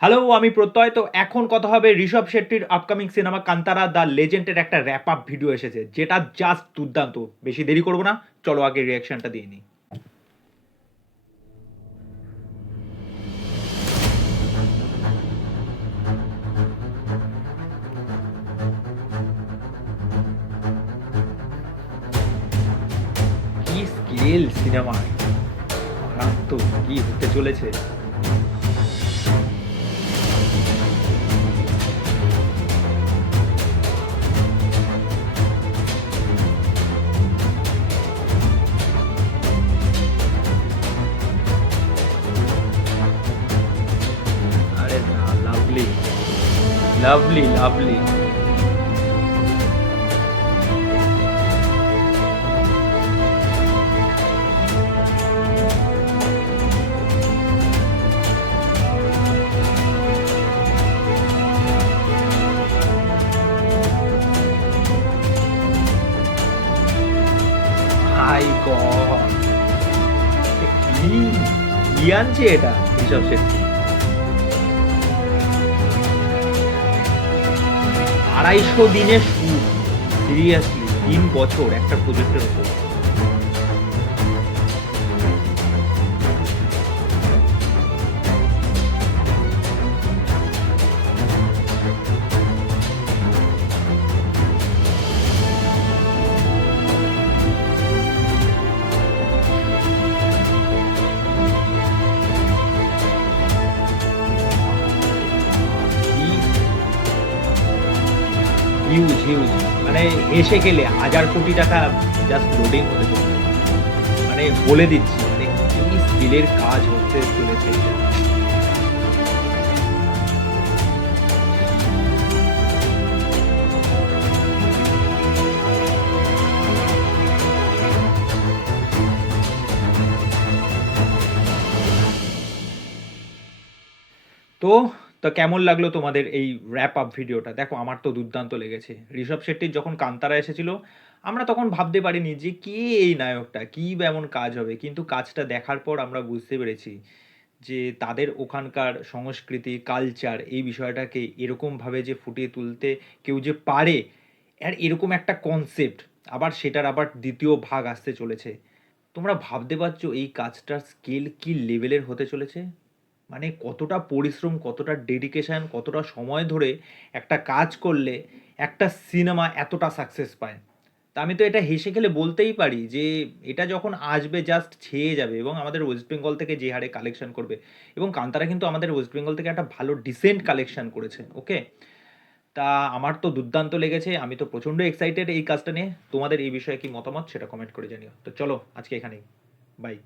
Hello, আমি প্রত্যয়। তো এখন কথা হবে ঋষভ শেট্টির upcoming cinema 'Kantara the legend' এর একটা র‍্যাপ আপ ভিডিও এসেছে, যেটা জাস্ট দুর্দান্ত। বেশি দেরি করব না, চলো আগে রিঅ্যাকশনটা দিয়ে নিই। কি স্কেল সিনেমার! মারাত্মক! কি হতে চলেছে! আরে না, লাভলি, লাভলি, লাভলি। মাই গড! কি কি আনছে এটা ঋষভ শেট্টি! ২৫০ দিনের শুট, সিরিয়াসলি ৩ বছর একটা প্রজেক্টের উপর। Huge, huge. মানে এসে গেলে ১,০০০ কোটি টাকা জাস্ট লোডিং হতে চলেছে। মানে বলে দিচ্ছি, মানে কি স্কেলের কাজ হতে চলেছে এটা। তো তো কেমন লাগলো তোমাদের এই র‍্যাপ আপ ভিডিওটা? দেখো, আমার তো দুর্দান্ত লেগেছে। ঋষভ শেট্টির যখন 'কান্তারা' এসেছিল, আমরা তখন ভাবতে পারিনি যে কে এই নায়কটা? কি বা এমন কাজ হবে? কিন্তু কাজটা দেখার পর আমরা বুঝতে পেরেছি যে তাদের ওখানকার সংস্কৃতি, কালচার, এই বিষয়টাকে এরকমভাবে যে ফুটিয়ে তুলতে কেউ যে পারে, আর এরকম একটা কনসেপ্ট, আবার সেটার আবার ২য় ভাগ আসতে চলেছে। তোমরা ভাবতে পারছো এই কাজটার স্কেল কি লেভেলের হতে চলেছে? মানে কতটা পরিশ্রম, কতটা ডেডিকেশন, কতটা সময় ধরে একটা কাজ করলে একটা সিনেমা এতটা সাকসেস পায়। তা আমি তো এটা হেসে খেলে বলতেই পারি যে এটা যখন আসবে জাস্ট ছেয়ে যাবে, এবং আমাদের ওয়েস্ট বেঙ্গল থেকে যে হারে কালেকশন করবে, এবং কান্তারা কিন্তু আমাদের ওয়েস্ট বেঙ্গল থেকে একটা ভালো ডিসেন্ট কালেকশন করেছে। ওকে? তা আমার তো দুর্দান্ত লেগেছে। আমি তো প্রচণ্ড এক্সাইটেড এই কাজটা নিয়ে। তোমাদের এই বিষয়ে কি মতামত সেটা কমেন্ট করে জানিও। তো চলো আজকে এখানেই। বাই।